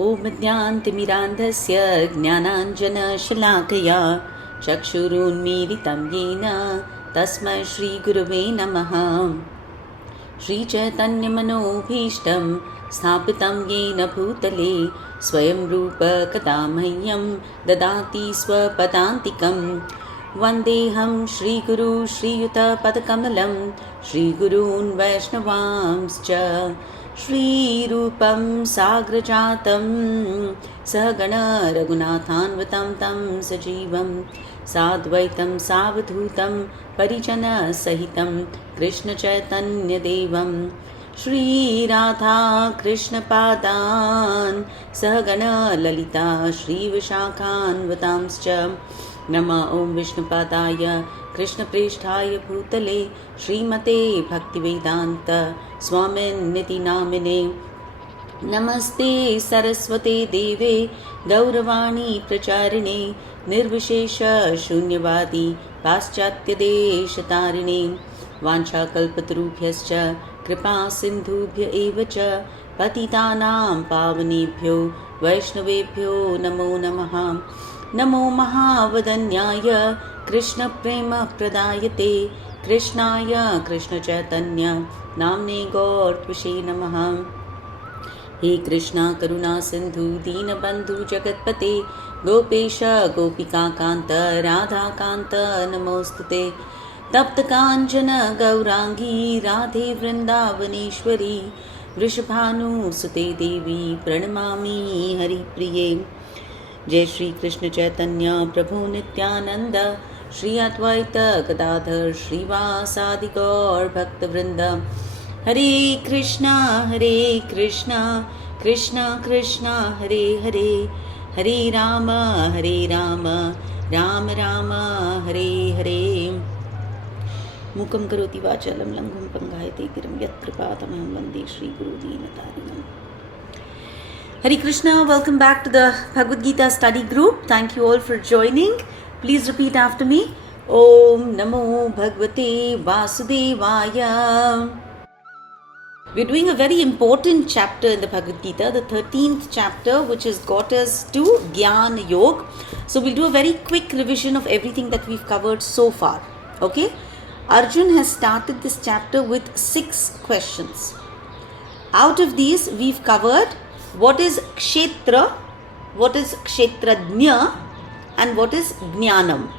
ॐ ज्ञानतिमिरान्धस्य ज्ञानाञ्जनशलाकया चक्षुरुन्मीलितं येन तस्मै श्रीगुरुवे नमः। श्रीचैतन्यमनोभीष्टं स्थापितं येन भूतले स्वयं रूप कदा मह्यं ददाति स्वपदान्तिकं। वन्देऽहं श्रीगुरु श्रीयुतपदकमलं श्रीगुरून् वैष्णवांश्च श्रीरूपं साग्रजातं सहगण रघुनाथान्वितं तं सजीवं साद्वैतं सावधूतं परिजनसहितं कृष्णचैतन्यदेवं श्रीराधा कृष्णपादान् सहगण ललिता श्रीविशाखान्वितांश्च। नमः ॐ विष्णुपादाय कृष्णप्रेष्ठाय भूतले श्रीमते भक्तिवेदान्त स्वामिन्निति नामिने। नमस्ते सरस्वते देवे गौरवाणी प्रचारिणे निर्विशेष शून्यवादी पाश्चात्यदेशतारिणे। वाञ्छाकल्पतरुभ्यश्च कृपा सिन्धुभ्य एव च पतितानां पावनेभ्यो वैष्णवेभ्यो नमो नमः। नमो महावदन्याय कृष्णप्रेमप्रदायते कृष्णाय कृष्णचैतन्य नाम्ने गौरत्विषे नमः। हे कृष्णा करुणा सिन्धु दीनबन्धु जगत्पते गोपेश गोपिकान्त राधाकान्त नमोस्तुते। तप्तकाञ्चन गौरांगी राधे वृन्दावनेश्वरी वृषभानुसुते देवी प्रणमामि हरिप्रिये। जय श्री कृष्ण चैतन्य प्रभु नित्यानंद श्री अद्वैत गदाधर श्रीवासादि गौर भक्तवृंद। हरे कृष्णा कृष्णा कृष्णा हरे हरे, हरे राम राम राम हरे हरे। मूकं करोति वाचालं लंघुं पंगायते गिरिं यत्कृपातमहं वन्दे श्रीगुरुदीनतारिणम्। Hare Krishna, welcome back to the Bhagavad Gita study group. Thank you all for joining. Please repeat after me. Om Namo Bhagavate Vasudevaya. We're doing a very important chapter in the Bhagavad Gita, the 13th chapter, which has got us to Jnana Yoga. So we'll do a very quick revision of everything that we've covered so far. Okay? Arjun has started this chapter with 6 questions. Out of these, we've covered what is kshetra, what is kshetrajna, and what is jnanam.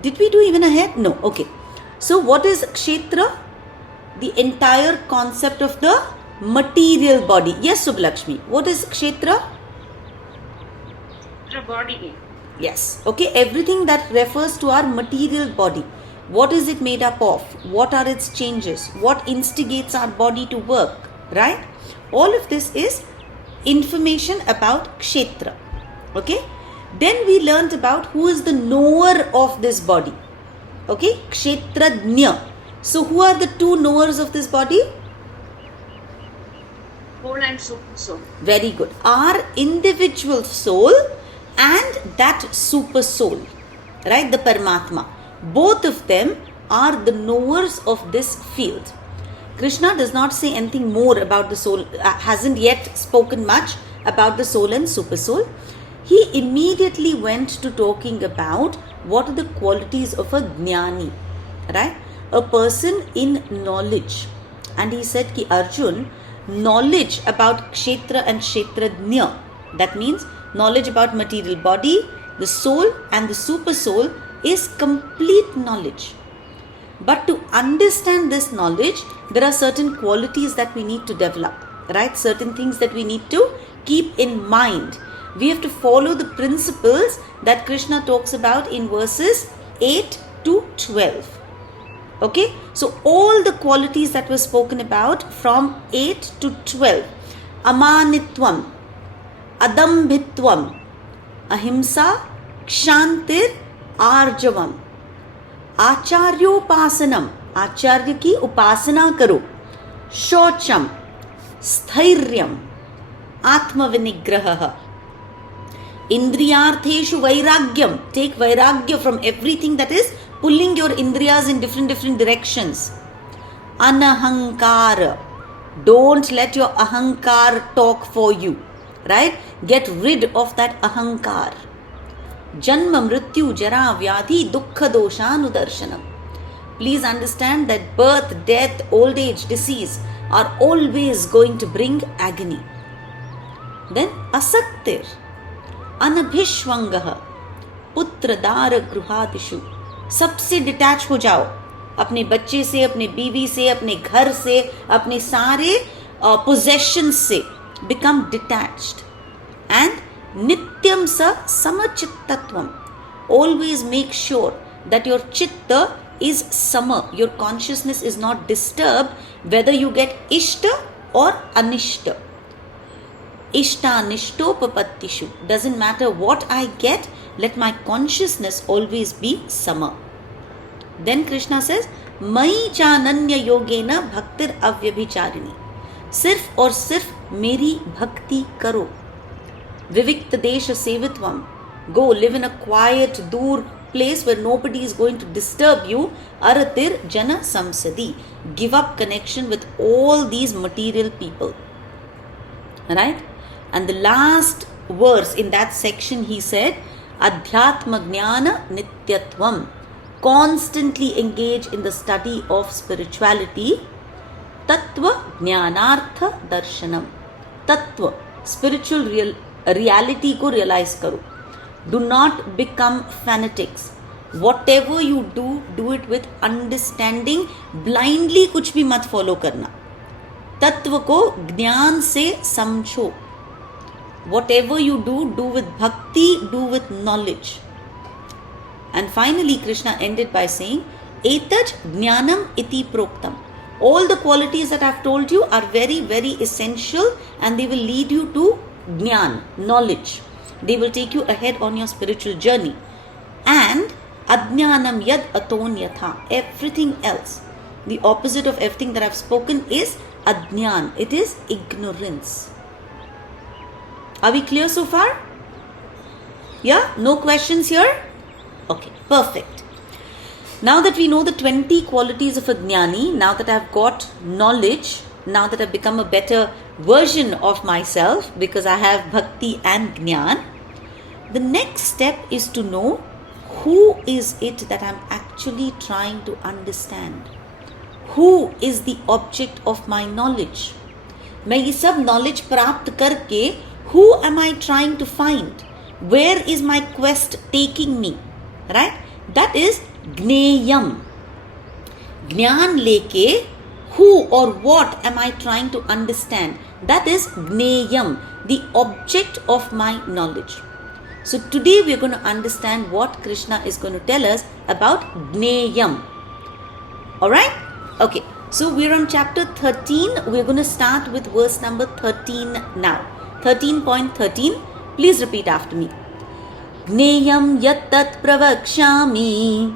Did we do even ahead? No. Okay. So what is kshetra? The entire concept of the material body. Yes, Subhlakshmi. What is kshetra? The body. Yes. Okay. Everything that refers to our material body. What is it made up of? What are its changes? What instigates our body to work? Right? All of this is information about kshetra. Okay? Then we learnt about who is the knower of this body. Okay? Kshetrajna. So who are the 2 knowers of this body? Soul and super soul. Very good. Our individual soul and that super soul. Right? The Paramatma. Both of them are the knowers of this field. Krishna does not say anything more about the soul, hasn't yet spoken much about the soul and super soul. He immediately went to talking about what are the qualities of a jnani, right? A person in knowledge. And he said ki Arjun, knowledge about kshetra and kshetrajna, that means knowledge about material body, the soul and the super soul is complete knowledge. But to understand this knowledge, there are certain qualities that we need to develop, right? Certain things that we need to keep in mind. We have to follow the principles that Krishna talks about in verses 8 to 12. Okay? So all the qualities that were spoken about from 8 to 12. Amanitvam, Adambhitvam, Ahimsa, Kshantir, Arjavam. आचार्योपासनम, आचार्य की उपासना करो, शौचम, स्थैर्यम, आत्मविनिग्रहः, इंद्रियार्थेषु वैराग्यम, take vairagya from everything that is pulling your indriyas in different directions. Anahankara, don't let your ahankar talk for you. right? Get rid of that ahankar. Janma, mrityu, jara, vyadhi, dukkha, doshanudarshanam. Please understand that birth, death, old age, disease are always going to bring agony. Then asaktir, anabhishwangaha, पुत्र दार गृहादिषु. सबसे detach हो जाओ, अपने बच्चे से, अपने बीवी से, अपने घर से, अपने सारे पोजेशंस से. Become detached. एंड नित्यम स समचित्तत्वम. Always make sure that your चित्त is sama. Your consciousness is not disturbed whether you get ishta or anishta. Ishta nishtopapattishu. Doesn't matter what I get, let my consciousness always be sama. Then Krishna says, Mai chananya yogena bhaktir avyabhicharini. Sirf aur sirf meri bhakti karo. Vivikta desha sevitvam. Go live in a quiet, dur place where nobody is going to disturb you. Aratir jana samsadi. Give up connection with all these material people. Right? And the last verse in that section he said, Adhyatma jnana nityatvam. Constantly engage in the study of spirituality. Tattva jnanartha darshanam. Tattva, spiritual reality ko realize karo. Do not become fanatics. Whatever you do, do it with understanding. Blindly कुछ भी मत follow करना. तत्व को ज्ञान से समझो. Whatever you do, do with bhakti, do with knowledge. And finally, Krishna ended by saying, Etaj jnanam iti proktam. All the qualities that I have told you are very, very essential and they will lead you to jnana, knowledge. They will take you ahead on your spiritual journey. And ajnanam yad atonyatha. Everything else, the opposite of everything that I have spoken is ajnan. It is ignorance. Are we clear so far? Yeah? No questions here? Okay, perfect. Now that we know the 20 qualities of a jnani, now that I've got knowledge, now that I've become a better version of myself because I have bhakti and jnana, the next step is to know who is it that I'm actually trying to understand. Who is the object of my knowledge? मैं ये सब knowledge प्राप्त करके who am I trying to find? Where is my quest taking me? Right? That is Gneyam. Jnaan leke who or what am I trying to understand? That is Gneyam, the object of my knowledge. So today we are going to understand what Krishna is going to tell us about Gneyam. Alright? Okay. So we are on chapter 13. We are going to start with verse number 13 now. 13.13. Please repeat after me. Gneyam yattat pravakshami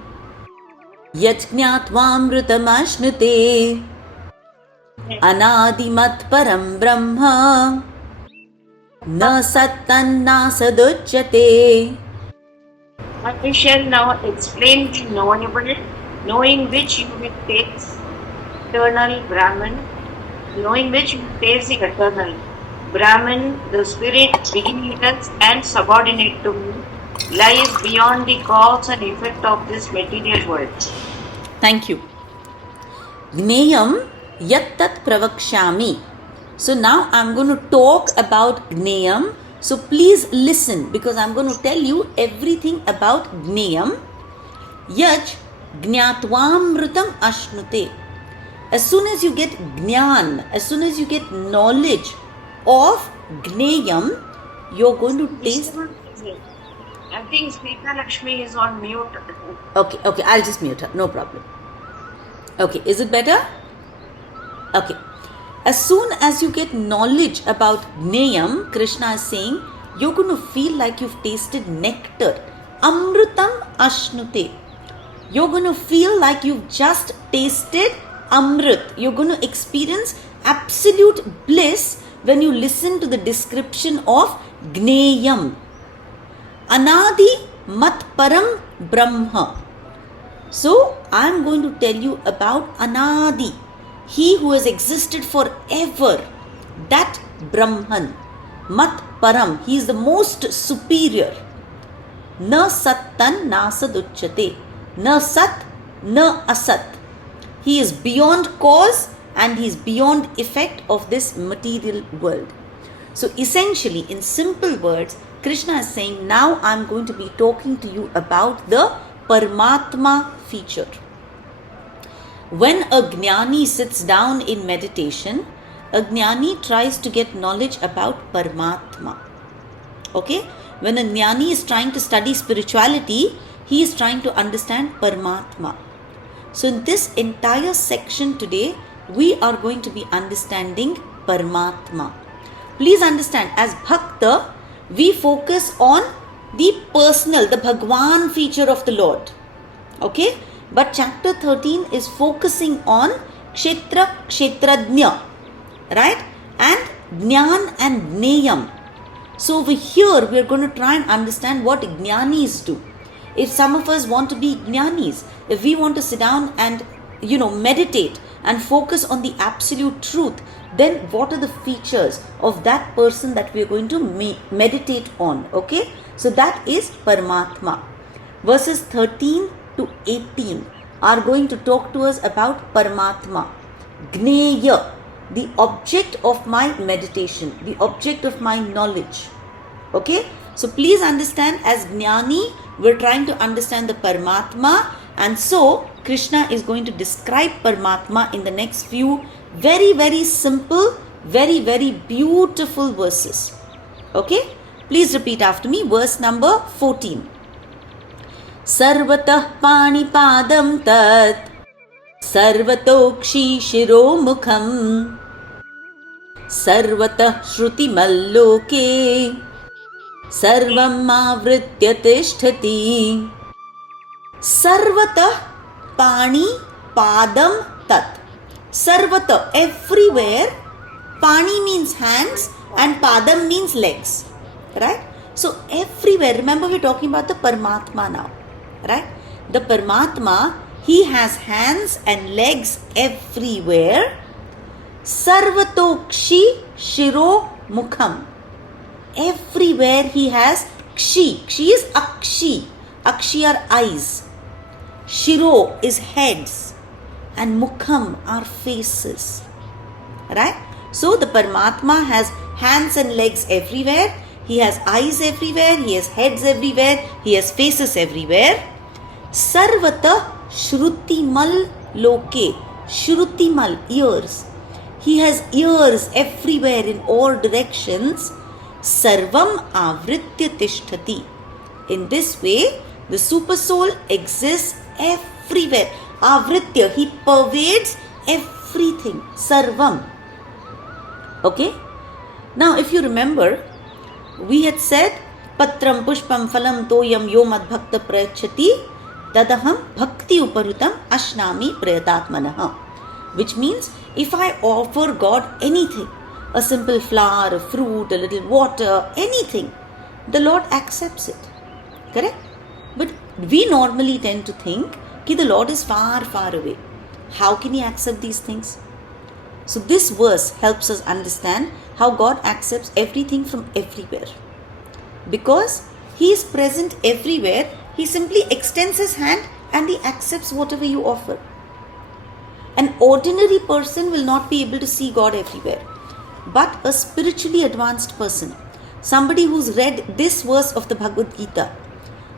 yat jñatvamrutam anadimat param brahma na sattanna saduchyate. I shall now explain the knowable, knowing which you will taste eternal Brahman, knowing which you will taste the eternal Brahman, the spirit beginningless and subordinate to me, lies beyond the cause and effect of this material world. Thank you. Gneyam yattat pravakshami. So now I'm going to talk about Gneyam. So please listen because I'm going to tell you everything about Gneyam. Yaj jñatvamrutam ashnute. As soon as you get Gnyan, as soon as you get knowledge of Gneyam, you're going to taste. I think Speaker Lakshmi is on mute. Okay, I'll just mute her, no problem. Okay, is it better? Okay. As soon as you get knowledge about Gneyam, Krishna is saying, you're going to feel like you've tasted nectar. Amrutam ashnute. You're going to feel like you've just tasted Amrit. You're going to experience absolute bliss when you listen to the description of Gneyam. Anadi mat param brahma. So, I am going to tell you about Anadi. He who has existed forever. That Brahman. Mat Param. He is the most superior. Na sattan nasaduchyate. Na sat, na asat. He is beyond cause and he is beyond effect of this material world. So essentially, in simple words, Krishna is saying, now I am going to be talking to you about the Paramatma feature. When a Jnani sits down in meditation, a Jnani tries to get knowledge about Paramatma. Okay? When a Jnani is trying to study spirituality, he is trying to understand Paramatma. So in this entire section today, we are going to be understanding Paramatma. Please understand, as Bhakta, we focus on the personal, the Bhagwan feature of the Lord. Okay? But chapter 13 is focusing on Kshetra, Kshetrajna, right? And Jnana and Jneyam. So over here, we are going to try and understand what Jnanis do. If some of us want to be Jnanis, if we want to sit down and, meditate and focus on the absolute truth, then what are the features of that person that we are going to meditate on? Okay? So that is Paramatma. Verses 13 to 18 are going to talk to us about Paramatma. Jneya, the object of my meditation, the object of my knowledge. Okay? So please understand, as Jnani, we're trying to understand the Paramatma, and so Krishna is going to describe Paramatma in the next few very, very simple, very, very beautiful verses. Okay? Please repeat after me. Verse number 14. Sarvatah panipadam tat sarvatokshi shiromukham sarvatah shruti malloke sarvam avritya tishtati. Sarvatah pani padam tat. Sarvata, everywhere. Pani means hands and padam means legs. Right? So everywhere, remember we're talking about the Paramatma now. Right? The Paramatma, he has hands and legs everywhere. Sarvatokshi shiro mukham. Everywhere he has kshi. Kshi is akshi. Akshi are eyes. Shiro is heads. And mukham are faces. Right? So the Paramatma has hands and legs everywhere. He has eyes everywhere. He has heads everywhere. He has faces everywhere. Sarvata Shrutimal Loke. Shrutimal, ears. He has ears everywhere in all directions. Sarvam Avritya Tishtati. In this way, the Super Soul exists everywhere. Avritya, he pervades everything. Sarvam. Okay? Now, if you remember, we had said, Patram Pushpam Phalam Toyam Yo Madbhakta Prayachati Tadaham Bhakti Uparutam Ashnami Prayatatmanaha. Which means, if I offer God anything, a simple flower, a fruit, a little water, anything, the Lord accepts it. Correct? But we normally tend to think that the Lord is far, far away. How can He accept these things? So this verse helps us understand how God accepts everything from everywhere. Because He is present everywhere, He simply extends His hand and He accepts whatever you offer. An ordinary person will not be able to see God everywhere. But a spiritually advanced person, somebody who's read this verse of the Bhagavad Gita,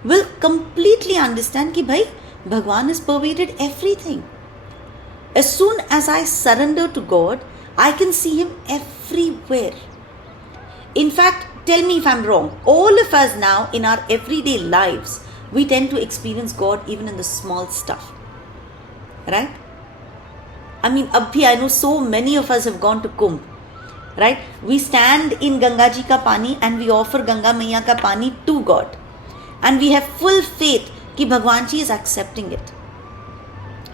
will completely understand that bhai, Bhagwan has pervaded everything. As soon as I surrender to God, I can see Him everywhere. In fact, tell me if I'm wrong, all of us now in our everyday lives, we tend to experience God even in the small stuff. Right? I mean, abhi, I know so many of us have gone to Kumbh. Right? We stand in Ganga Ji ka pani and we offer Ganga Maiya ka pani to God. And we have full faith that Bhagwan Ji is accepting it.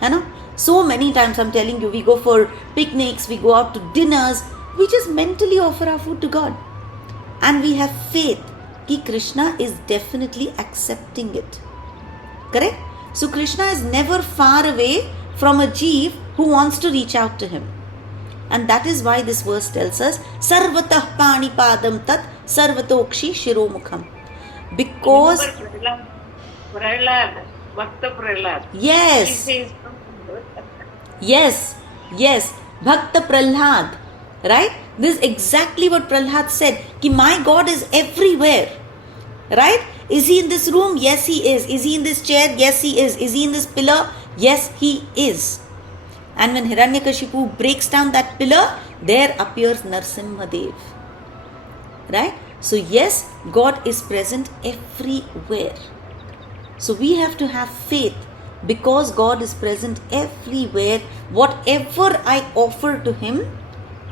Hai na? So many times I'm telling you, we go for picnics, we go out to dinners, we just mentally offer our food to God. And we have faith that Krishna is definitely accepting it. Correct? So Krishna is never far away from a jeev who wants to reach out to Him. And that is why this verse tells us, Sarvatah Panipadam Tat Sarvatokshi Shiromukham. Because Remember Prahlad, Bhakta Prahlad. yes, He says, yes, Bhakta Prahlad, right? This is exactly what Prahlad said, ki my God is everywhere, right? Is he in this room? Yes, he is. Is he in this chair? Yes, he is. Is he in this pillar? Yes, he is. And when Hiranyakashipu breaks down that pillar, there appears Narsimhadev, right? So yes, God is present everywhere. So we have to have faith, because God is present everywhere. Whatever I offer to him,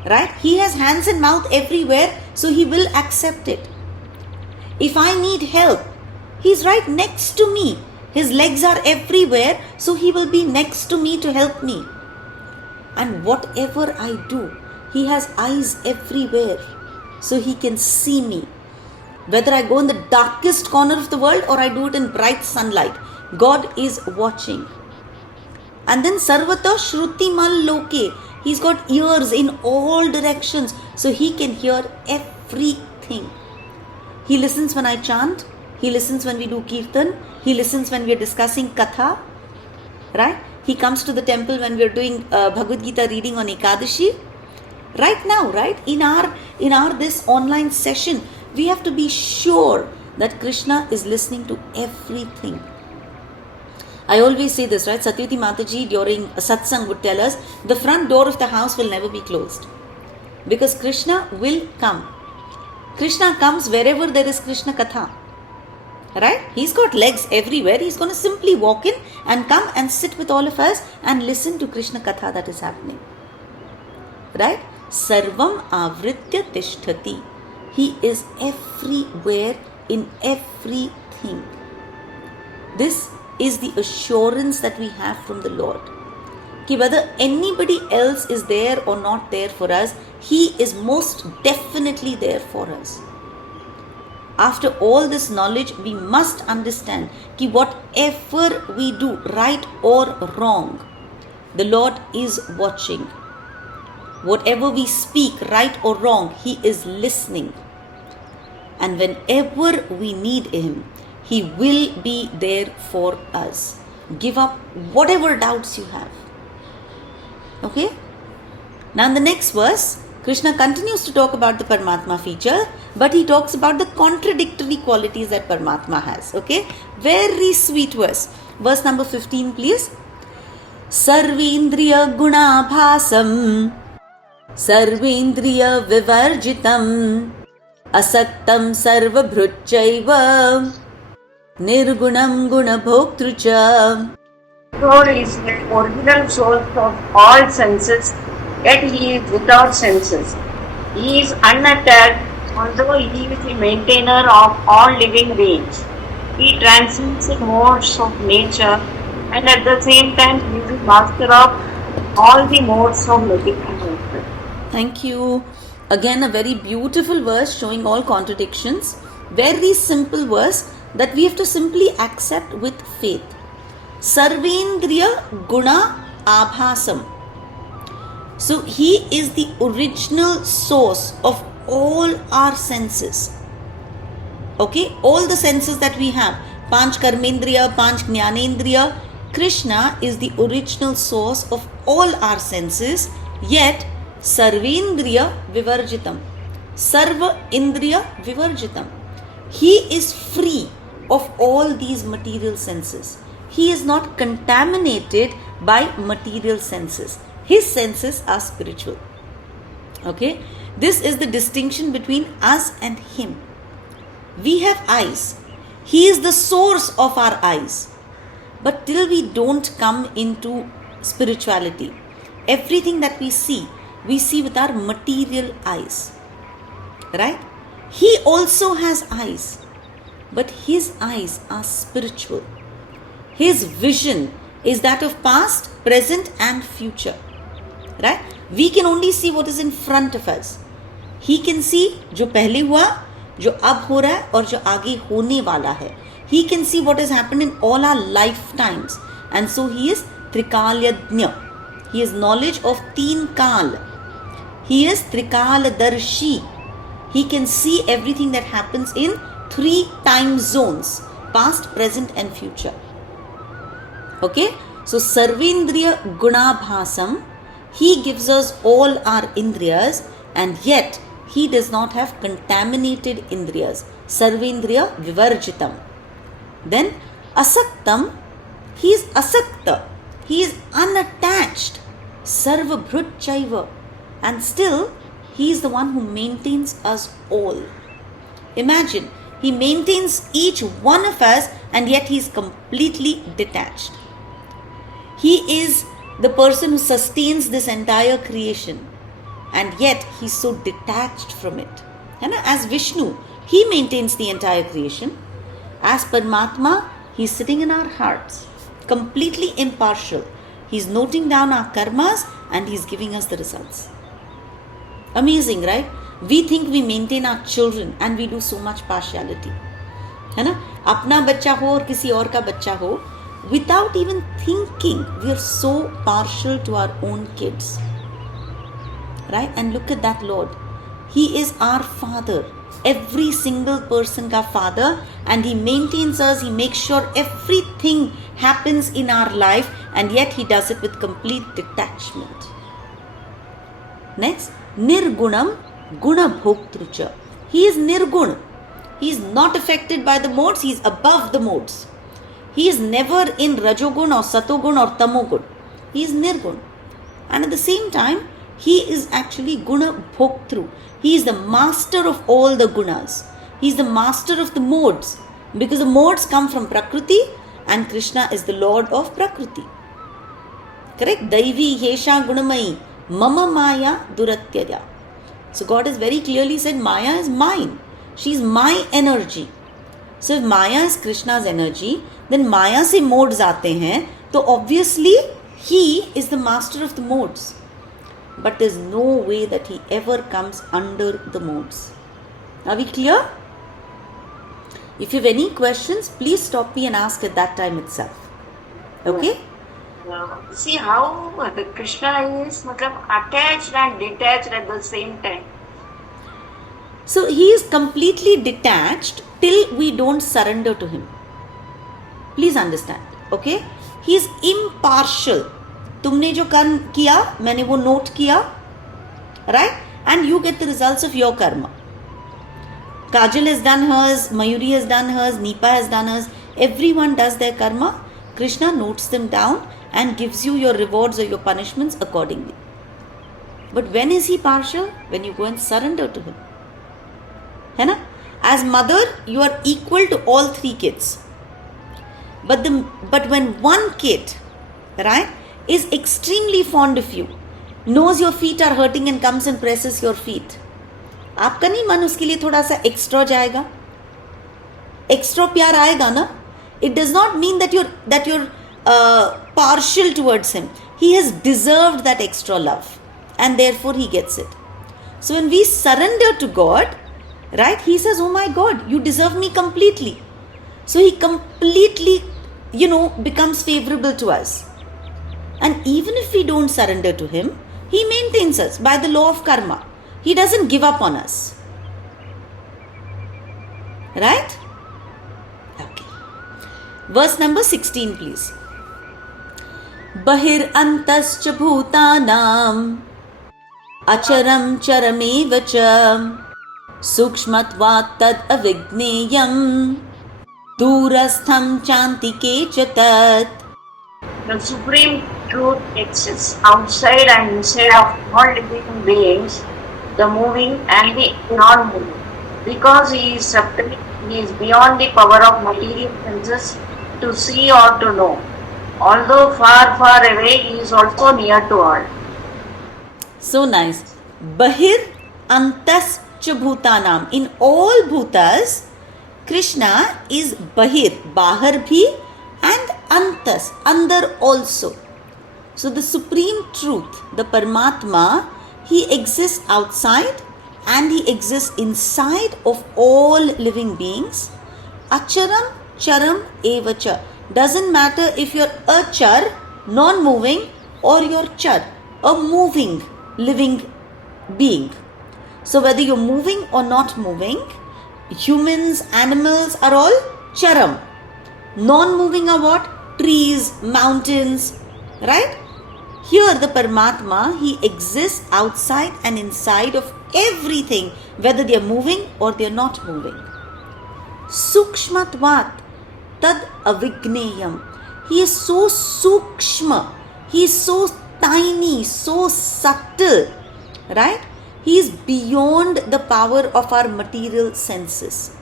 right? He has hands and mouth everywhere, so he will accept it. If I need help, he's right next to me. His legs are everywhere, so he will be next to me to help me. And whatever I do, he has eyes everywhere, so he can see me. Whether I go in the darkest corner of the world or I do it in bright sunlight, God is watching. And then Sarvata Shrutimal Loke. He's got ears in all directions, so he can hear everything. He listens when I chant. He listens when we do kirtan. He listens when we are discussing katha. Right? He comes to the temple when we are doing Bhagavad Gita reading on Ekadashi. Right now, right? In our this online session, we have to be sure that Krishna is listening to everything. I always say this, right? Satyavati Mataji during a satsang would tell us, the front door of the house will never be closed, because Krishna will come. Krishna comes wherever there is Krishna Katha, right? He's got legs everywhere. He's going to simply walk in and come and sit with all of us and listen to Krishna Katha that is happening, right? Sarvam avritya tishtati. He is everywhere in everything. This is the assurance that we have from the Lord. Ki whether anybody else is there or not there for us, he is most definitely there for us. After all this knowledge, we must understand ki whatever we do, right or wrong, the Lord is watching. Whatever we speak, right or wrong, he is listening. And whenever we need him, he will be there for us. Give up whatever doubts you have. Okay? Now in the next verse, Krishna continues to talk about the Paramatma feature, but he talks about the contradictory qualities that Paramatma has. Okay? Very sweet verse. Verse number 15, please. Sarvendriya gunabhasam Sarvendriya vivarjitam Asaktam sarvabhruchaiva Nirgunam gunabhoktrucha. Lord is the original source of all senses, yet he is without senses. He is unattached, although he is the maintainer of all living beings. He transcends the modes of nature, and at the same time he is the master of all the modes of material nature. Thank you. Again, a very beautiful verse showing all contradictions. Very simple verse that we have to simply accept with faith. Sarvendriya Guna Abhasam. So he is the original source of all our senses. Okay, all the senses that we have, Panch Karmendriya, Panch Jnanendriya, Krishna is the original source of all our senses, yet Sarvendriya Vivarjitam. Sarva Indriya Vivarjitam. He is free of all these material senses. He is not contaminated by material senses. His senses are spiritual. Okay? This is the distinction between us and him. We have eyes. He is the source of our eyes. But till we don't come into spirituality, everything that we see with our material eyes. Right? He also has eyes, but his eyes are spiritual. His vision is that of past, present and future. Right? We can only see what is in front of us. He can see जो पहले हुआ, जो अब हो रहा है और जो आगे होने वाला है. He can see what has happened in all our lifetimes. And so he is Trikalyajna. He has knowledge of Teen Kal. He is Trikaladarshi. He can see everything that happens in 3 time zones, past, present and future. Okay, so Sarvendriya Gunabhasam, he gives us all our indriyas, and yet he does not have contaminated indriyas. Sarvendriya Vivarjitam. Then Asaktam, he is Asakta, he is unattached. Sarva Bhrut Chaiva, and still he is the one who maintains us all. Imagine, he maintains each one of us, and yet he is completely detached. He is the person who sustains this entire creation, and yet he is so detached from it. As Vishnu, he maintains the entire creation. As Paramatma, he is sitting in our hearts, completely impartial. He is noting down our karmas and he is giving us the results. Amazing, right? We think we maintain our children and we do so much partiality. है ना? अपना बच्चा हो और किसी और का बच्चा हो, without even thinking, we are so partial to our own kids. Right? And look at that Lord. He is our Father. Every single person ka Father, and He maintains us. He makes sure everything happens in our life, and yet He does it with complete detachment. Next, Nirgunam Guna Bhoktrucha. He is Nirgun. He is not affected by the modes. He is above the modes. He is never in Rajogun or Satogun or Tamogun. He is Nirgun. And at the same time, He is actually Guna Bhoktru. He is the master of all the gunas. He is the master of the modes. Because the modes come from Prakriti, and Krishna is the Lord of Prakriti. Correct? Daivi Hesha Gunamai Mama Maya Duratyaya. So God has very clearly said, Maya is mine. She is my energy. So if Maya is Krishna's energy, then Maya se modes aate hain. So obviously, He is the master of the modes. But there is no way that He ever comes under the modes. Are we clear? If you have any questions, please stop me and ask at that time itself. Okay? See how Krishna is attached and detached at the same time. So He is completely detached till we don't surrender to Him. Please understand. Okay? He is impartial. तुमने जो कर्म किया, मैंने वो note किया, right? And you get the results of your karma. Kajal has done hers, Mayuri has done hers, Nipa has done hers. Everyone does their karma. Krishna notes them down and gives you your rewards or your punishments accordingly. But when is He partial? When you go and surrender to Him. है ना? As mother, you are equal to all 3 kids. But when one kid, right, is extremely fond of you, knows your feet are hurting and comes and presses your feet, आपका नहीं मन उसके लिए थोड़ा सा extra जाएगा? एक्स्ट्रा प्यार आएगा ना? It does not mean that you're partial towards Him. He has deserved that extra love, and therefore He gets it. So when we surrender to God, right, He says, oh my God, you deserve me completely. So He completely, becomes favorable to us. And even if we don't surrender to Him, He maintains us by the law of karma. He doesn't give up on us. Right? Okay. Verse number 16, please. Bahir antascha bhutanam acharam charamev cha sukshmatvat tad avigneyam durastham chantike chatat. The Supreme Truth exists outside and inside of all living beings, the moving and the non-moving. Because He is separate, He is beyond the power of material senses to see or to know. Although far, far away, He is also near to all. So nice. Bahir antas cha bhutanam. In all bhutas, Krishna is Bahir, Bahar bhi, and Antas, Andar also. So the Supreme Truth, the Paramatma, He exists outside and He exists inside of all living beings. Acharam, Charam, Evacha. Doesn't matter if you're a Char, non-moving, or you're Char, a moving, living being. So whether you're moving or not moving, humans, animals are all charam. Non-moving are what? Trees, mountains, right? Here the Paramatma, he exists outside and inside of everything, whether they are moving or they are not moving. Sukshmatvat tad avigneyam. He is so sukshma. He is so tiny, so subtle, right? He is beyond the power of our material senses,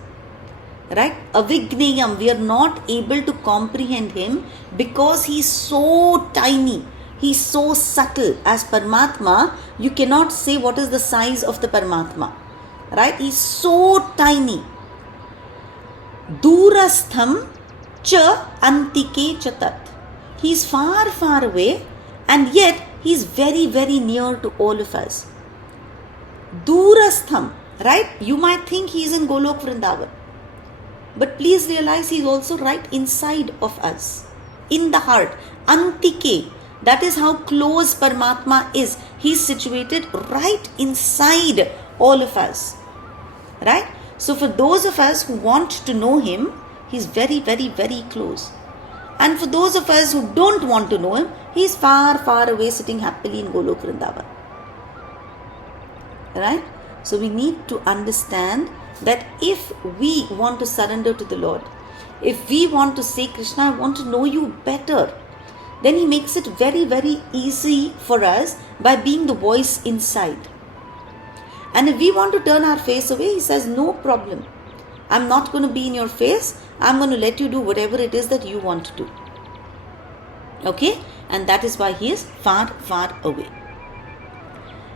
right? Avigneyam, we are not able to comprehend him because he is so tiny. He is so subtle. As Paramatma, you cannot say what is the size of the Paramatma, right? He is so tiny. Durastham cha antike chatat. He is far, far away, and yet he is very, very near to all of us. Durastham, right? You might think he is in Golok Vrindavan, but please realize he is also right inside of us, in the heart. Antike, that is how close Paramatma is. He is situated right inside all of us, right? So for those of us who want to know him, he is very, very, very close. And for those of us who don't want to know him, he is far, far away, sitting happily in Golok Vrindavan. Right? So we need to understand that if we want to surrender to the Lord, if we want to say, Krishna, I want to know you better, then he makes it very, very easy for us by being the voice inside. And if we want to turn our face away, he says, no problem. I'm not going to be in your face. I'm going to let you do whatever it is that you want to do. Okay? And that is why he is far, far away.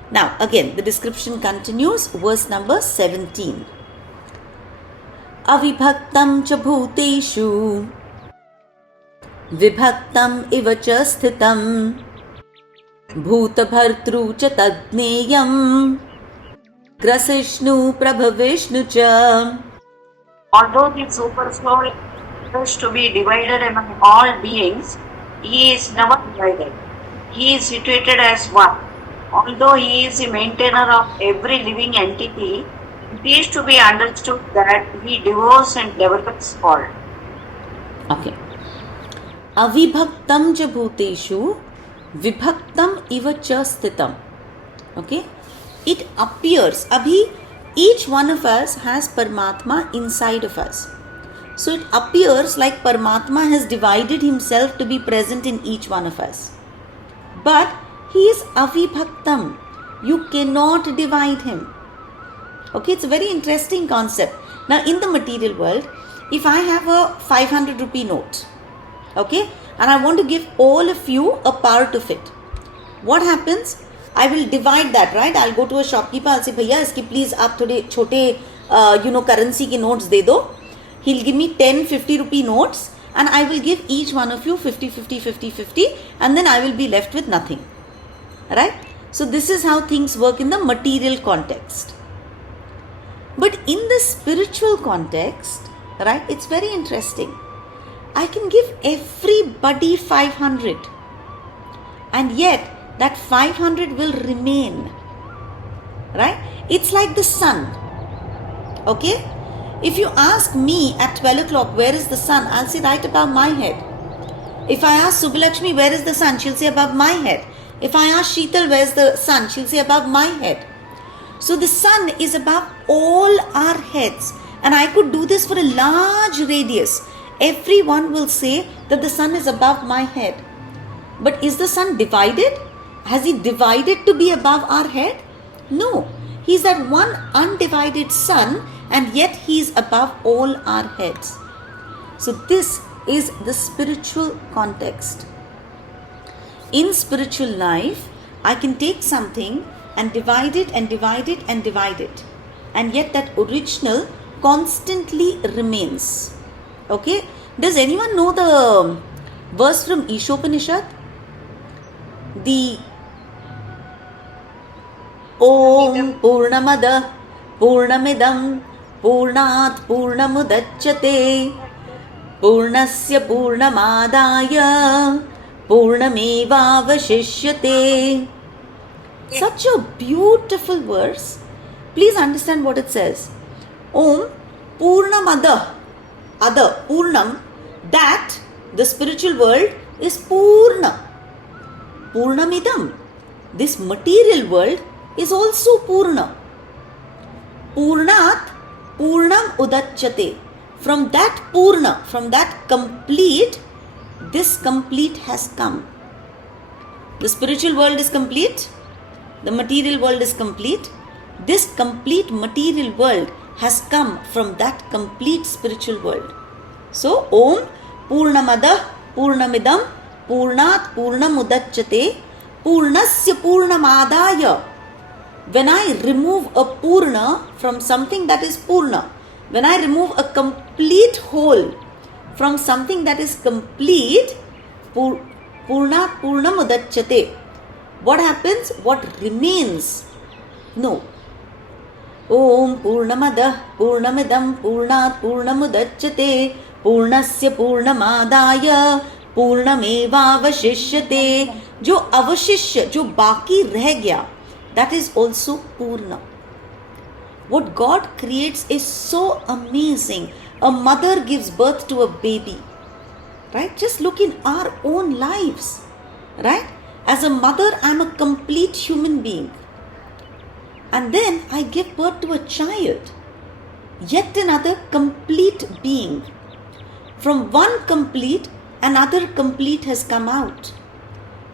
Now, again, the description continues. Verse number 17. Avibhaktam cha bhuteshu vibhaktam iva cha sthitam bhutabhartru cha tadneyam grasishnu prabhavishnu cha. Although the super soul is to be divided among all beings, he is never divided. He is situated as one. Although he is the maintainer of every living entity, it is to be understood that he devours and develops all. Okay. Avibhaktam cha bhuteshu vibhaktam iva cha sthitam. Okay. It appears, abhi, each one of us has Paramatma inside of us. So it appears like Paramatma has divided himself to be present in each one of us. But he is avibhaktam. You cannot divide him. Okay, it's a very interesting concept. Now in the material world, if I have a 500 rupee note, okay, and I want to give all of you a part of it, what happens? I will divide that, right? I'll go to a shopkeeper, I'll say, Bhaiya, iski please aap thode chote, currency ke notes de do. He'll give me 10 50 rupee notes, and I will give each one of you 50, 50, 50, 50, and then I will be left with nothing. Right? So this is how things work in the material context. But in the spiritual context, right, it's very interesting. I can give everybody 500, and yet that 500 will remain, right? It's like the sun, okay? If you ask me at 12 o'clock, where is the sun? I'll say right above my head. If I ask Subbalakshmi, where is the sun? She'll say above my head. If I ask Sheetal, where's the sun? She'll say above my head. So the sun is above all our heads. And I could do this for a large radius. Everyone will say that the sun is above my head. But is the sun divided? Has he divided to be above our head? No. He's that one undivided sun, and yet he is above all our heads. So this is the spiritual context. In spiritual life, I can take something and divide it and divide it and divide it. And yet that original constantly remains. Okay? Does anyone know the verse from Ishopanishad? The Om Purnamada Purnamidam Purnat Purnamudachyate Purnasya Purnamadaya Purnamevavashishyate. Such a beautiful verse. Please understand what it says. Om Purnamada, Purnam, that the spiritual world is Purna. Purnamidam, this material world is also Purna. Purnat Purnam Udachyate. From that Purna, from that complete, this complete has come. The spiritual world is complete. The material world is complete. This complete material world has come from that complete spiritual world. So, Om Purnamada Purnamidam Purnat Purnamudachyate Purnasya Purnamadaya. When I remove a Purna from something that is Purna, when I remove a complete whole from something that is complete, Purnat Purnamudachyate. What happens? What remains? No. Om Purnamada Purnamidam Purnat Purnamudachyate Purnasya Purnamadaya Purnameva Avashishyate. जो अवशिष्य, जो बाकी रह गया, that is also Purna. What God creates is so amazing. A mother gives birth to a baby, right? Just look in our own lives, right? As a mother, I'm a complete human being. And then I give birth to a child, yet another complete being. From one complete, another complete has come out.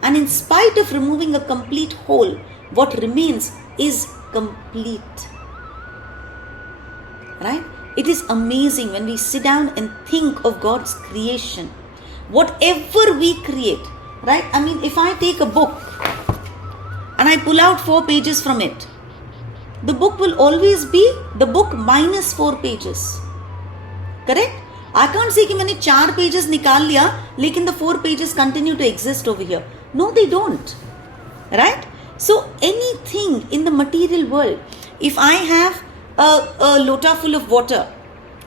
And in spite of removing a complete whole, what remains is complete. Right? It is amazing when we sit down and think of God's creation. Whatever we create, right? I mean, if I take a book and I pull out 4 pages from it, the book will always be the book minus 4 pages. Correct? I can't say कि मैंने 4 pages निकाल लिया, लेकिन the 4 pages continue to exist over here. No, they don't. Right? So anything in the material world, if I have a lota full of water,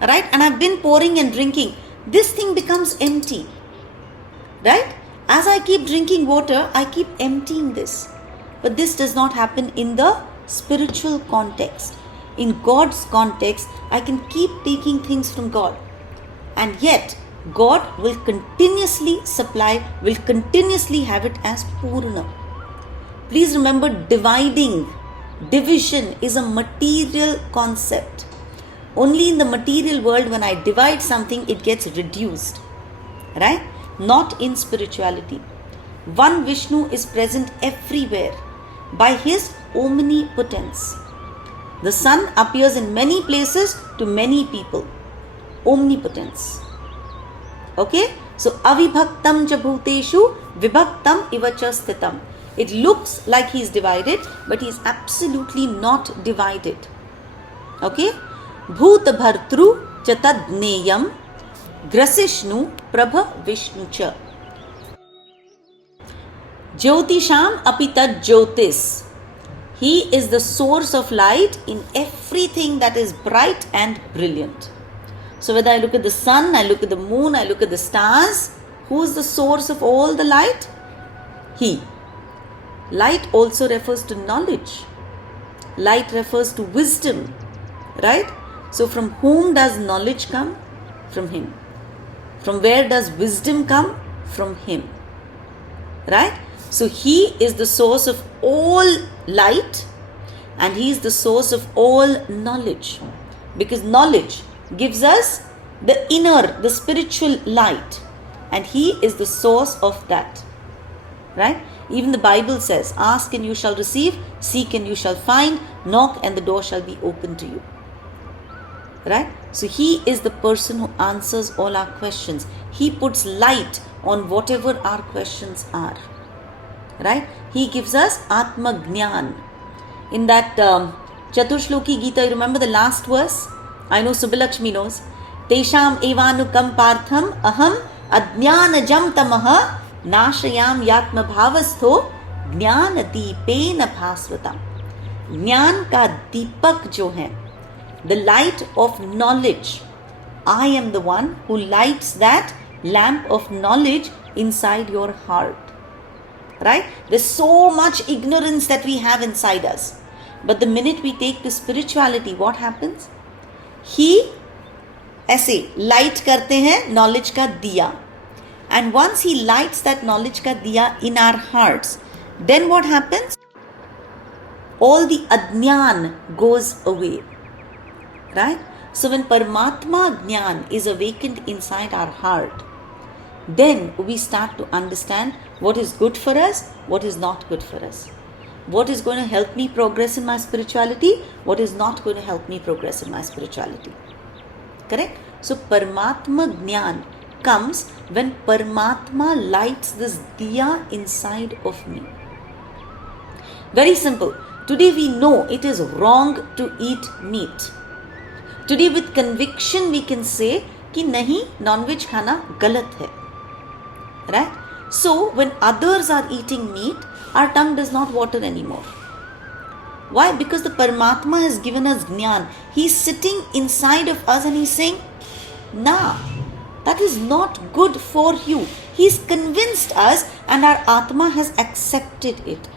right, and I've been pouring and drinking, this thing becomes empty. Right? As I keep drinking water, I keep emptying this. But this does not happen in the spiritual context. In God's context, I can keep taking things from God. And yet, God will continuously supply, will continuously have it as Purna. Please remember, division is a material concept. Only in the material world, when I divide something, it gets reduced. Right? Not in spirituality. One Vishnu is present everywhere by his omnipotence. The sun appears in many places to many people. Omnipotence. Okay? So, avibhaktam cha bhuteshu vibhaktam ivacha sthitam. It looks like he is divided, but he is absolutely not divided. Okay? Bhuta bhartru cha tadneyam grasishnu prabha vishnu cha. Jyotisham apitad jyotis. He is the source of light in everything that is bright and brilliant. So whether I look at the sun, I look at the moon, I look at the stars, who is the source of all the light? He. Light also refers to knowledge. Light refers to wisdom. Right? So from whom does knowledge come? From him. From where does wisdom come? From him. Right? So he is the source of all light and he is the source of all knowledge. Because knowledge gives us the inner, the spiritual light, and he is the source of that. Right? Even the Bible says, ask and you shall receive, seek and you shall find, knock and the door shall be opened to you. Right? So he is the person who answers all our questions. He puts light on whatever our questions are. Right? He gives us Atma Gnyan. In that Chaturshloki Gita, you remember the last verse? I know Subbalakshmi knows. Tesham evanukam partham aham adnyanajam tamaha nashayam yatma bhavastho jnana deepena bhasvatam. Jnana ka deepak jo hai, the light of knowledge. I am the one who lights that lamp of knowledge inside your heart. Right? There's so much ignorance that we have inside us. But the minute we take to spirituality, what happens? He ऐसे light करते हैं knowledge का दिया. And once he lights that knowledge ka diya in our hearts, then what happens? All the adnyan goes away. Right? So when Paramatma Jnana is awakened inside our heart, then we start to understand what is good for us, what is not good for us. What is going to help me progress in my spirituality, what is not going to help me progress in my spirituality. Correct? So Paramatma Jnana comes when Paramatma lights this diya inside of me. Very simple. Today we know it is wrong to eat meat. Today with conviction we can say कि नहीं, non-veg खाना गलत है. Right? So when others are eating meat, our tongue does not water anymore. Why? Because the Paramatma has given us Jnana. He's sitting inside of us and he's saying, nah, that is not good for you. He's convinced us and our Atma has accepted it.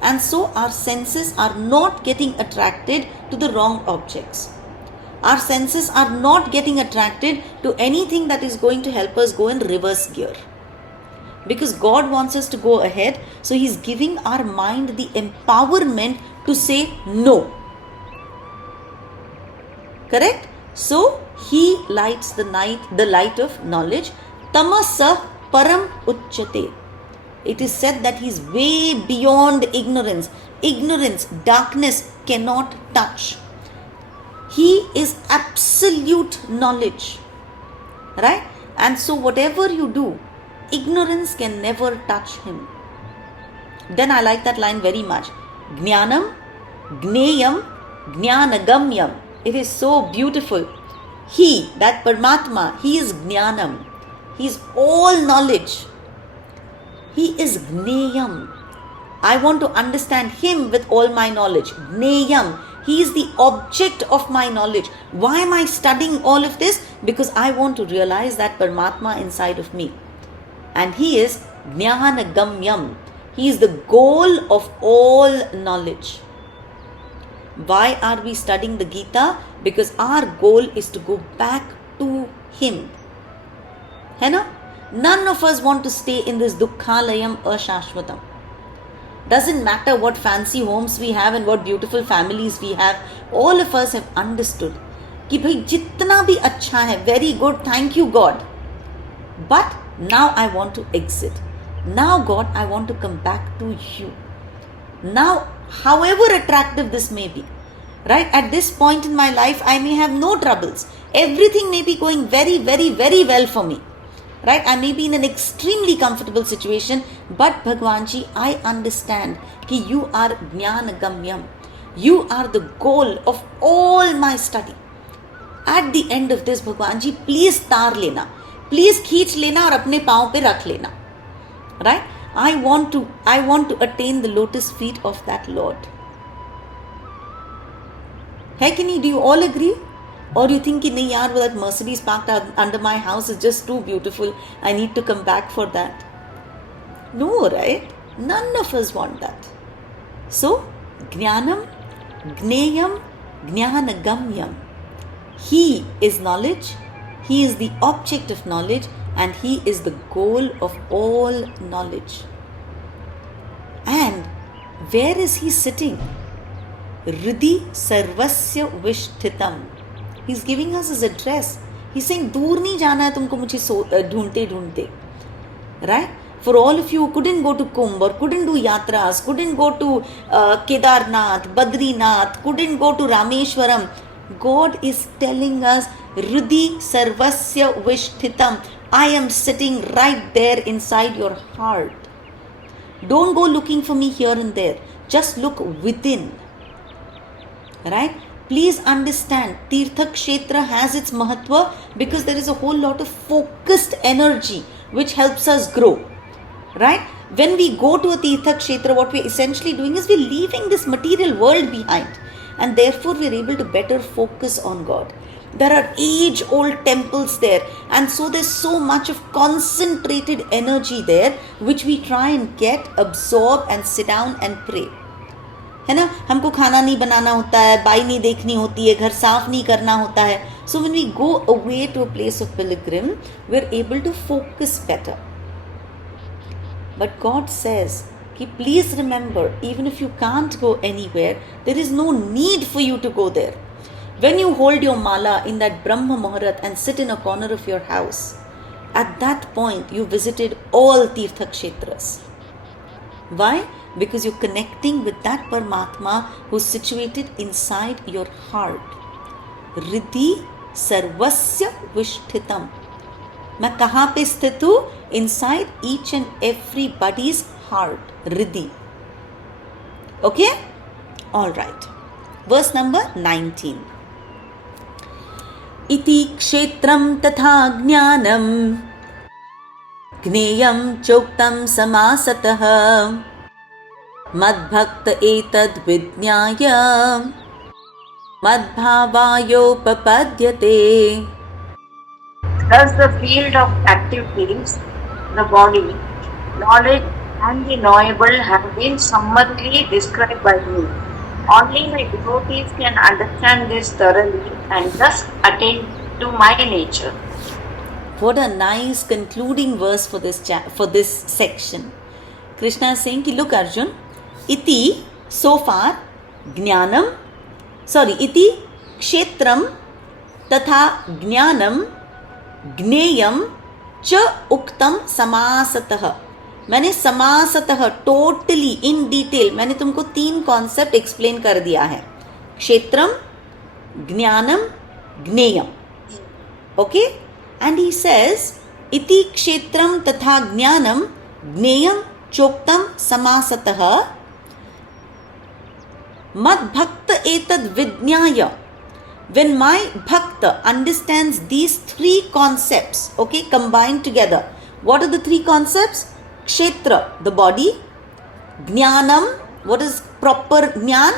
And so our senses are not getting attracted to the wrong objects. Our senses are not getting attracted to anything that is going to help us go in reverse gear. Because God wants us to go ahead, so He's giving our mind the empowerment to say no. Correct? So He lights the light of knowledge. Tamasa param uchyate. It is said that He is way beyond ignorance. Ignorance, darkness cannot touch. He is absolute knowledge. Right? And so whatever you do, ignorance can never touch Him. Then I like that line very much. Jnanam, Gneyam, Jnanagamyam. It is so beautiful. He, that Paramatma, He is Jnanam. He is all knowledge. He is Gneyam. I want to understand Him with all my knowledge. Gneyam. He is the object of my knowledge. Why am I studying all of this? Because I want to realize that Paramatma inside of me. And He is Jnanagamyam. He is the goal of all knowledge. Why are we studying the Gita? Because our goal is to go back to Him. Hai na? None of us want to stay in this Dukkhalayam Ashashvatam. Doesn't matter what fancy homes we have and what beautiful families we have. All of us have understood कि भाई जितना भी अच्छा है, very good, thank you God. But now I want to exit. Now God, I want to come back to You. Now, however attractive this may be, right? At this point in my life, I may have no troubles. Everything may be going very, very, very well for me. Right? I may be in an extremely comfortable situation, but Bhagwanji, I understand that You are Jnanagamyam. You are the goal of all my study. At the end of this, Bhagwanji, please तार लेना, please खींच लेना और अपने पाँव पे रख लेना. Right? I want to attain the lotus feet of that Lord. है कि नहीं? Do you all agree? Or you think कि नहीं यार, that Mercedes parked under my house is just too beautiful, I need to come back for that. No, right? None of us want that. So, Jnanam, Gneyam, Jnanagamyam. He is knowledge, He is the object of knowledge, and He is the goal of all knowledge. And where is He sitting? Hridi sarvasya vishthitam. He's giving us His address. He's saying, दूर नहीं जाना है तुमको मुझे ढूंढते ढूंढते. Right? For all of you who couldn't go to Kumbh or couldn't do yatras, couldn't go to Kedarnath, Badrinath, couldn't go to Rameshwaram, God is telling us, Hridi sarvasya vishthitam. I am sitting right there inside your heart. Don't go looking for me here and there. Just look within. Right? Please understand, Tirtha Kshetra has its mahatva because there is a whole lot of focused energy which helps us grow. Right? When we go to a Tirtha Kshetra, what we're essentially doing is we're leaving this material world behind. And therefore we're able to better focus on God. There are age-old temples there. And so there's so much of concentrated energy there which we try and get, absorb and sit down and pray. है ना, हमको खाना नहीं बनाना होता है, by नहीं देखनी होती है, घर साफ नहीं करना होता है. So when we go away to a place of pilgrim, we're able to focus better. But God says, please remember, even if you can't go anywhere, there is no need for you to go there. When you hold your mala in that Brahma Muhurat and sit in a corner of your house, at that point you visited all Tirtha Kshetras. Why? Because you're connecting with that Paramatma who's situated inside your heart. Riddhi sarvasya vishthitam. मैं कहाँ पे स्थित हूँ? Inside each and everybody's heart. Riddhi. Okay? Alright. Verse number 19. इति क्षेत्रं तथा ज्ञानं ज्ञेयं चोक्तं समासतः मद्भक्त एतद् विज्ञाय मद्भावायोपपद्यते. Thus the field of activities, the body, knowledge and the knowable have been summarily described by me. Only my devotees can understand this thoroughly and thus attain to my nature. What a nice concluding verse for this section. Krishna is saying, look Arjun, iti, so far, iti kshetram tatha jnanam ज्ञेयम च उक्तम समासतः. मैंने समासतः totally in detail मैंने तुमको 3 concept explain कर दिया है. क्षेत्रम, ज्ञानम, ज्ञेयम. Okay. And he says इति क्षेत्रम तथा ज्ञानम ज्ञेयम चोक्तम समासतः मद्भक्त एतद् विज्ञाय. When my bhakta understands these 3 concepts, okay, combined together, what are the 3 concepts? Kshetra, the body. Jnanam, what is proper jnan?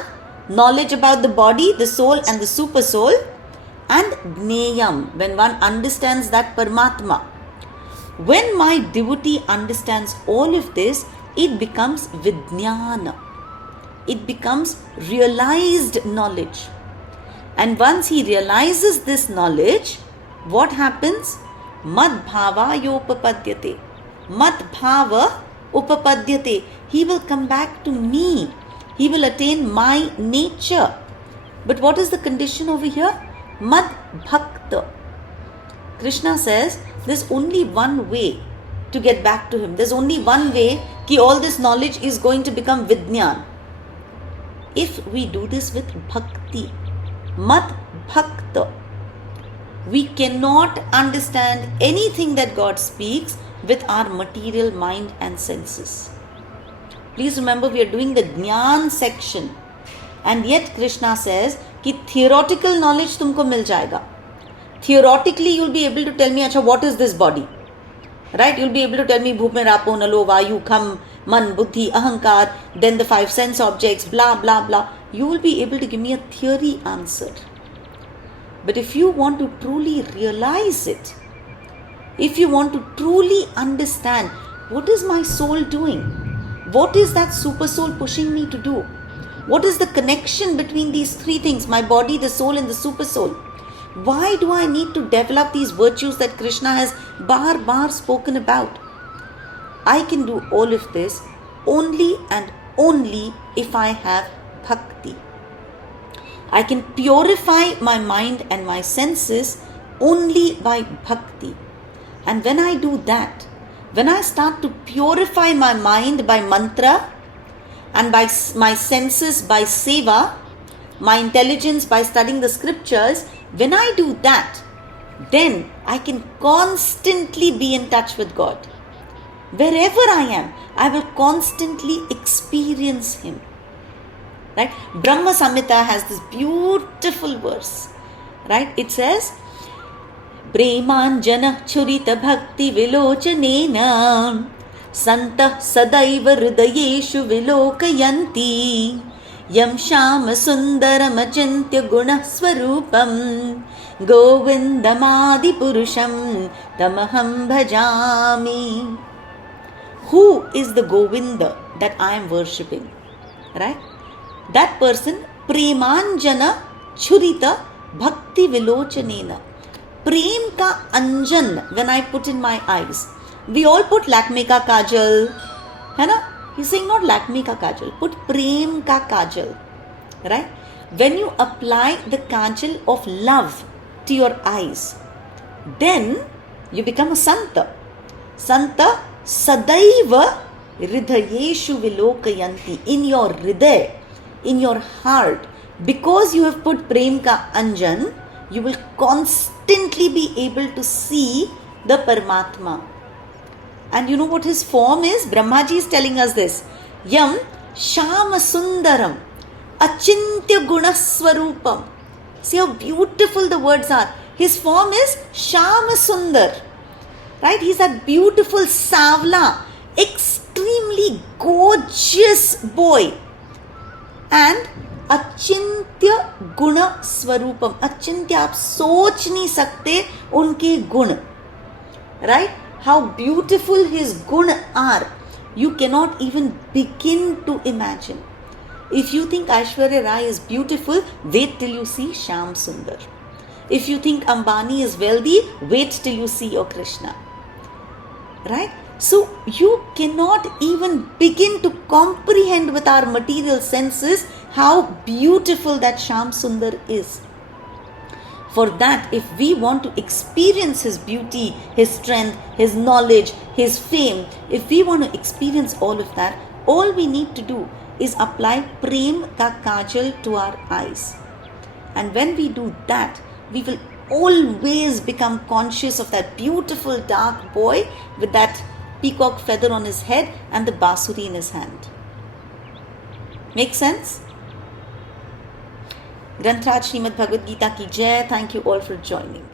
Knowledge about the body, the soul and the super soul. And Gneyam, when one understands that Paramatma. When my devotee understands all of this, it becomes Vijnana. It becomes realized knowledge. And once he realizes this knowledge, what happens? Madbhava yopapadyate. Madbhava upapadyate. He will come back to me. He will attain my nature. But what is the condition over here? Madbhakta. Krishna says there's only one way to get back to him. There's only one way कि all this knowledge is going to become Vidnyan. If we do this with bhakti. Mad Bhakta. We cannot understand anything that God speaks with our material mind and senses. Please remember, we are doing the Jnana section. And yet Krishna says कि theoretical knowledge तुमको मिल जाएगा. Theoretically you'll be able to tell me, अच्छा, what is this body? Right? You'll be able to tell me Bhupme Rapo Nalo Vayu Kham Man Buddhi Ahankar, then the 5 sense objects, blah blah blah. You will be able to give me a theory answer. But if you want to truly realize it, if you want to truly understand what is my soul doing, what is that super soul pushing me to do, what is the connection between these 3 things, my body, the soul and the super soul, why do I need to develop these virtues that Krishna has bar spoken about? I can do all of this only and only if I have bhakti. I can purify my mind and my senses only by bhakti. And when I do that, when I start to purify my mind by mantra and by my senses by seva, my intelligence by studying the scriptures, when I do that, then I can constantly be in touch with God. Wherever I am, I will constantly experience Him. Right? Brahma Samhita has this beautiful verse. Right? It says, Premanjana churita bhakti vilochanena santah sadaiva hridayeshu vilokayanti yam shama sundaram achintya guna swarupam govindamadi purusham tamaham bhajami. Who is the Govinda that I am worshipping? Right? that person premanjana churita bhakti vilochanena. Prem ka anjan, when I put in my eyes. We all put Lakme ka kajal, है ना? He's saying not Lakme ka kajal, put Prem ka kajal, right? When you apply the kajal of love to your eyes, then you become a Santa. Santa sadaiva hridayeshu vilokayanti. In your hriday, in your heart, because you have put Prem ka anjan, you will constantly be able to see the Paramatma. And you know what his form is? Brahmaji is telling us this. Yam Shama Sundaram Achintya Gunaswarupam. See how beautiful the words are. His form is Shama Sundar. Right? He's that beautiful Savla, extremely gorgeous boy. And Achintya Guna Swarupam. Achintya, आप सोच नहीं सकते उनके गुण. Right? How beautiful his gun are. You cannot even begin to imagine. If you think Aishwarya Rai is beautiful, wait till you see Shyam Sundar. If you think Ambani is wealthy, wait till you see your Krishna. Right? So you cannot even begin to comprehend with our material senses how beautiful that Shyam Sundar is. For that, if we want to experience his beauty, his strength, his knowledge, his fame, if we want to experience all of that, all we need to do is apply Prem ka kajal to our eyes. And when we do that, we will always become conscious of that beautiful dark boy with that peacock feather on his head and the basuri in his hand. Make sense? Grantraj Srimad Bhagavad Gita ki jai. Thank you all for joining.